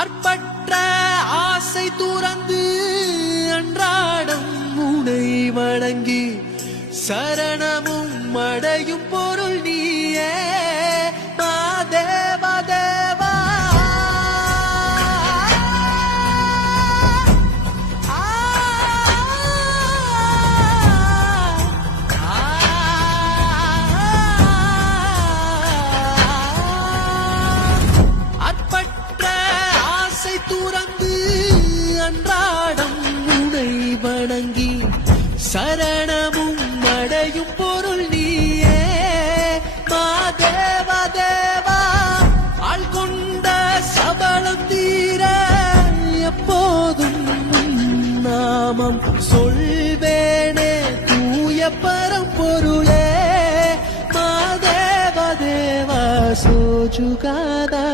அற்பற்ற ஆசை துறந்து அன்றாடம் உனை வணங்கி சரணமும் அடையும் பொருள் நீயே மாதேவா தேவா. அற்பற்ற ஆசை துறந்து அன்றாடம் உனை வணங்கி சரணமும் அடையும் பொருள் நீயே மாதேவா தேவா. ஆள் கொண்ட சபலம் தீர எப்போதும் நாமம் சொல்வேனே தூய பரம்பொருளே மாதேவா தேவா சோஜுகாதா.